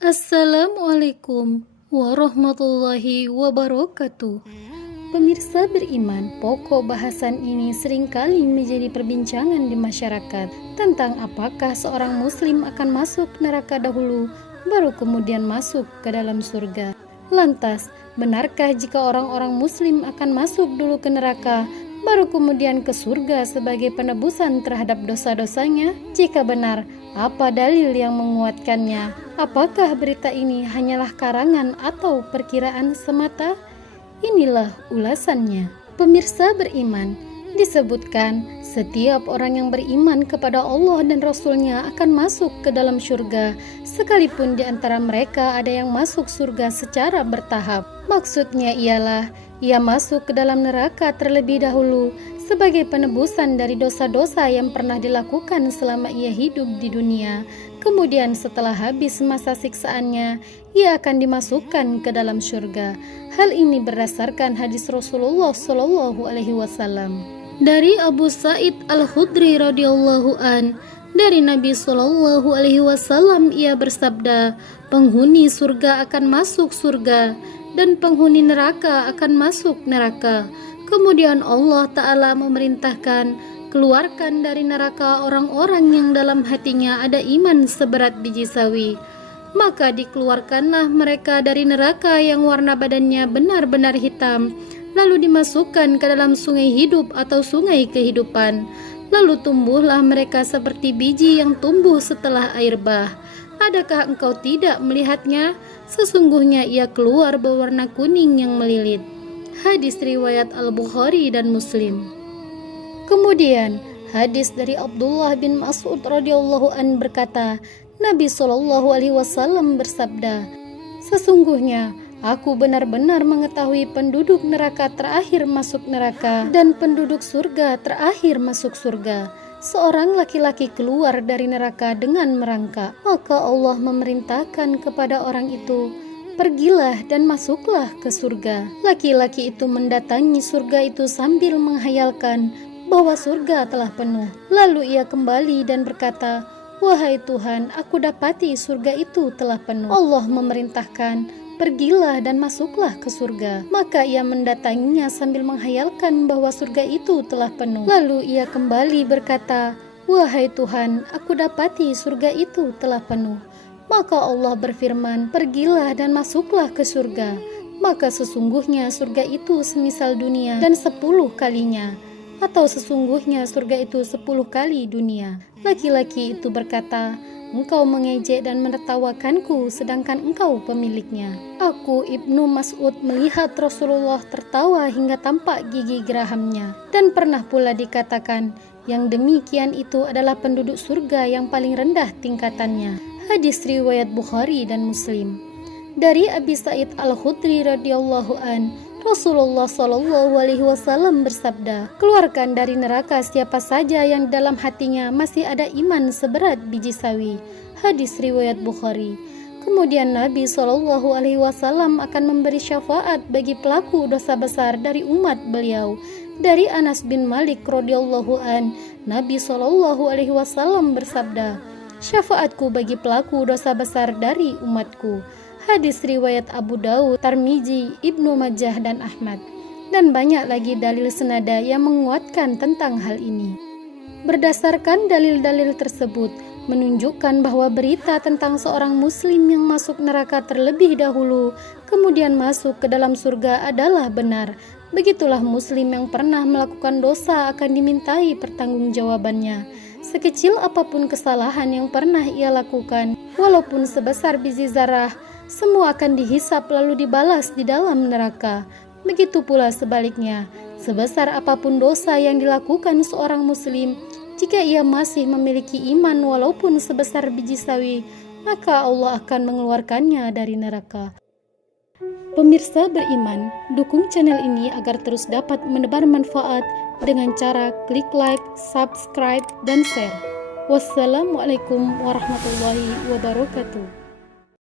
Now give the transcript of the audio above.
Assalamualaikum warahmatullahi wabarakatuh. Pemirsa beriman, pokok bahasan ini seringkali menjadi perbincangan di masyarakat tentang apakah seorang muslim akan masuk neraka dahulu, baru kemudian masuk ke dalam surga. Lantas, benarkah jika orang-orang muslim akan masuk dulu ke neraka, baru kemudian ke surga sebagai penebusan terhadap dosa-dosanya? Jika benar, apa dalil yang menguatkannya? Apakah berita ini hanyalah karangan atau perkiraan semata? Inilah ulasannya. Pemirsa beriman, disebutkan setiap orang yang beriman kepada Allah dan Rasul-Nya akan masuk ke dalam surga, sekalipun di antara mereka ada yang masuk surga secara bertahap. Maksudnya ialah ia masuk ke dalam neraka terlebih dahulu sebagai penebusan dari dosa-dosa yang pernah dilakukan selama ia hidup di dunia. Kemudian setelah habis masa siksaannya, ia akan dimasukkan ke dalam surga. Hal ini berdasarkan hadis Rasulullah SAW. Dari Abu Sa'id Al-Khudri radhiyallahu an, dari Nabi SAW ia bersabda, penghuni surga akan masuk surga dan penghuni neraka akan masuk neraka. Kemudian Allah Ta'ala memerintahkan, keluarkan dari neraka orang-orang yang dalam hatinya ada iman seberat biji sawi. Maka dikeluarkanlah mereka dari neraka yang warna badannya benar-benar hitam, lalu dimasukkan ke dalam sungai hidup atau sungai kehidupan. Lalu tumbuhlah mereka seperti biji yang tumbuh setelah air bah. Adakah engkau tidak melihatnya? Sesungguhnya ia keluar berwarna kuning yang melilit. Hadis riwayat Al-Bukhari dan Muslim. Kemudian hadis dari Abdullah bin Mas'ud radhiyallahu an berkata, Nabi SAW bersabda, sesungguhnya aku benar-benar mengetahui penduduk neraka terakhir masuk neraka dan penduduk surga terakhir masuk surga. Seorang laki-laki keluar dari neraka dengan merangkak, maka Allah memerintahkan kepada orang itu, pergilah dan masuklah ke surga. Laki-laki itu mendatangi surga itu sambil menghayalkan bahwa surga telah penuh. Lalu ia kembali dan berkata, wahai Tuhan, aku dapati surga itu telah penuh. Allah memerintahkan, pergilah dan masuklah ke surga. Maka ia mendatanginya sambil menghayalkan bahwa surga itu telah penuh. Lalu ia kembali berkata, wahai Tuhan, aku dapati surga itu telah penuh. Maka Allah berfirman, pergilah dan masuklah ke surga. Maka sesungguhnya surga itu semisal dunia dan 10 kalinya, atau sesungguhnya surga itu 10 kali dunia. Laki-laki itu berkata, engkau mengejek dan menertawakanku sedangkan engkau pemiliknya. Aku Ibnu Mas'ud melihat Rasulullah tertawa hingga tampak gigi gerahamnya. Dan pernah pula dikatakan, yang demikian itu adalah penduduk surga yang paling rendah tingkatannya. Hadis riwayat Bukhari dan Muslim. Dari Abi Sa'id Al-Khudri radhiyallahu an, Rasulullah SAW bersabda, keluarkan dari neraka siapa saja yang dalam hatinya masih ada iman seberat biji sawi. Hadis riwayat Bukhari. Kemudian Nabi SAW akan memberi syafaat bagi pelaku dosa besar dari umat beliau. Dari Anas bin Malik radhiyallahu an, Nabi SAW bersabda, syafaatku bagi pelaku dosa besar dari umatku. Hadis riwayat Abu Dawud, Tirmizi, Ibnu Majah dan Ahmad. Dan banyak lagi dalil senada yang menguatkan tentang hal ini. Berdasarkan dalil-dalil tersebut menunjukkan bahwa berita tentang seorang muslim yang masuk neraka terlebih dahulu kemudian masuk ke dalam surga adalah benar. Begitulah muslim yang pernah melakukan dosa akan dimintai pertanggungjawabannya. Sekecil apapun kesalahan yang pernah ia lakukan, walaupun sebesar biji zarah, semua akan dihisap lalu dibalas di dalam neraka. Begitu pula sebaliknya, sebesar apapun dosa yang dilakukan seorang muslim, jika ia masih memiliki iman walaupun sebesar biji sawi, maka Allah akan mengeluarkannya dari neraka. Pemirsa beriman, dukung channel ini agar terus dapat menebar manfaat dengan cara klik like, subscribe, dan share. Wassalamualaikum warahmatullahi wabarakatuh.